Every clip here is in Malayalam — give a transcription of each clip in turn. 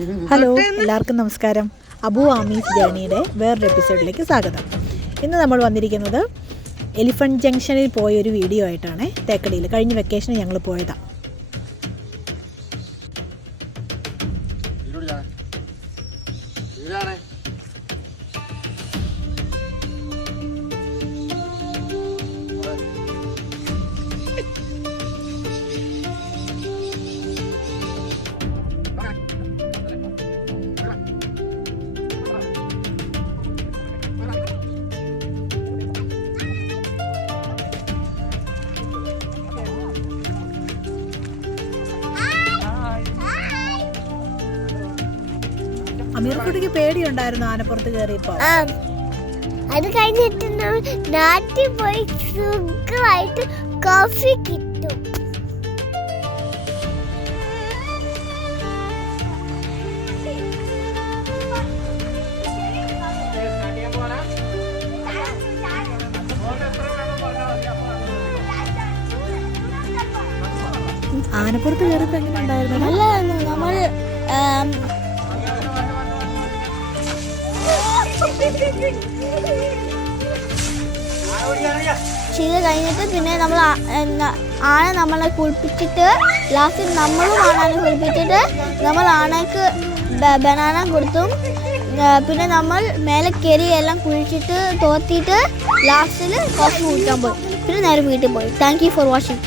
ഹലോ, എല്ലാവർക്കും നമസ്കാരം. അബു ആമീസ് ജേർണിയുടെ വേറൊരു എപ്പിസോഡിലേക്ക് സ്വാഗതം. ഇന്ന് നമ്മൾ വന്നിരിക്കുന്നത് എലിഫൻറ്റ് ജംഗ്ഷനിൽ പോയൊരു വീഡിയോ ആയിട്ടാണ്. തേക്കടിയിൽ കഴിഞ്ഞ വെക്കേഷന് ഞങ്ങൾ പോയതാണ്. അമീർക്കുട്ടിക്ക് പേടിയുണ്ടായിരുന്നു ആനപ്പുറത്ത് കയറിയപ്പോ. അത് കഴിഞ്ഞിട്ട് നാട്ടിൽ പോയി സുഖമായിട്ട് കോഫി കിട്ടും. ആനപ്പുറത്ത് കയറിയപ്പോ എങ്ങനെ ഉണ്ടായിരുന്നു? നല്ലതായിരുന്നു. നമ്മൾ ചെയ്ത് കഴിഞ്ഞിട്ട് പിന്നെ നമ്മൾ ആന നമ്മളെ കുളിപ്പിച്ചിട്ട് ലാസ്റ്റ് നമ്മളും ആനയെ കുളിപ്പിച്ചിട്ട് നമ്മൾ ആനയ്ക്ക് ബനാന കൊടുത്തും പിന്നെ നമ്മൾ മേലെ കയറി എല്ലാം കുഴിച്ചിട്ട് തോത്തിയിട്ട് ലാസ്റ്റിൽ കോഫി കുടിക്കാൻ പോയി. പിന്നെ നേരെ വീട്ടിൽ പോയി. Thank you for watching.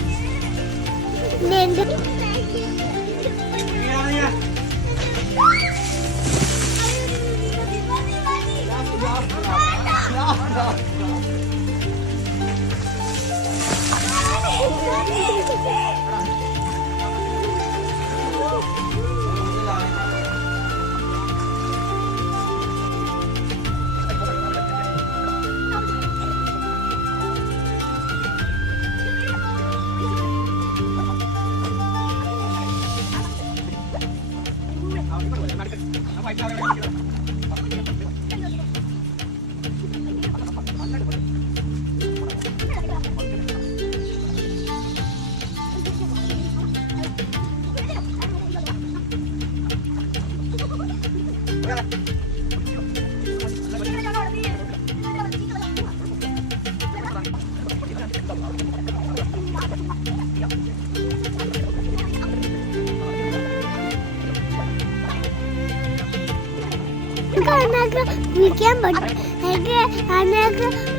കുളിക്കാൻ പറ്റും.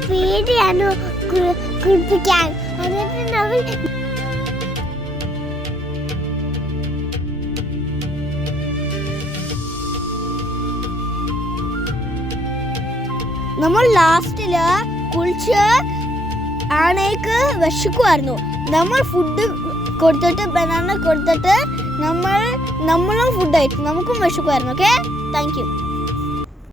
പേടിയാണ് കുളിപ്പിക്കാൻ. എന്നിട്ട് നമ്മൾ ലാസ്റ്റില് കുളിച്ച് ആനയ്ക്ക് വിശക്കുമായിരുന്നു. നമ്മൾ ഫുഡ് കൊടുത്തിട്ട് ബനാന കൊടുത്തിട്ട് നമ്മളും ഫുഡ് കഴിച്ചു. നമുക്കും വിശക്കുമായിരുന്നു. Okay, thank you.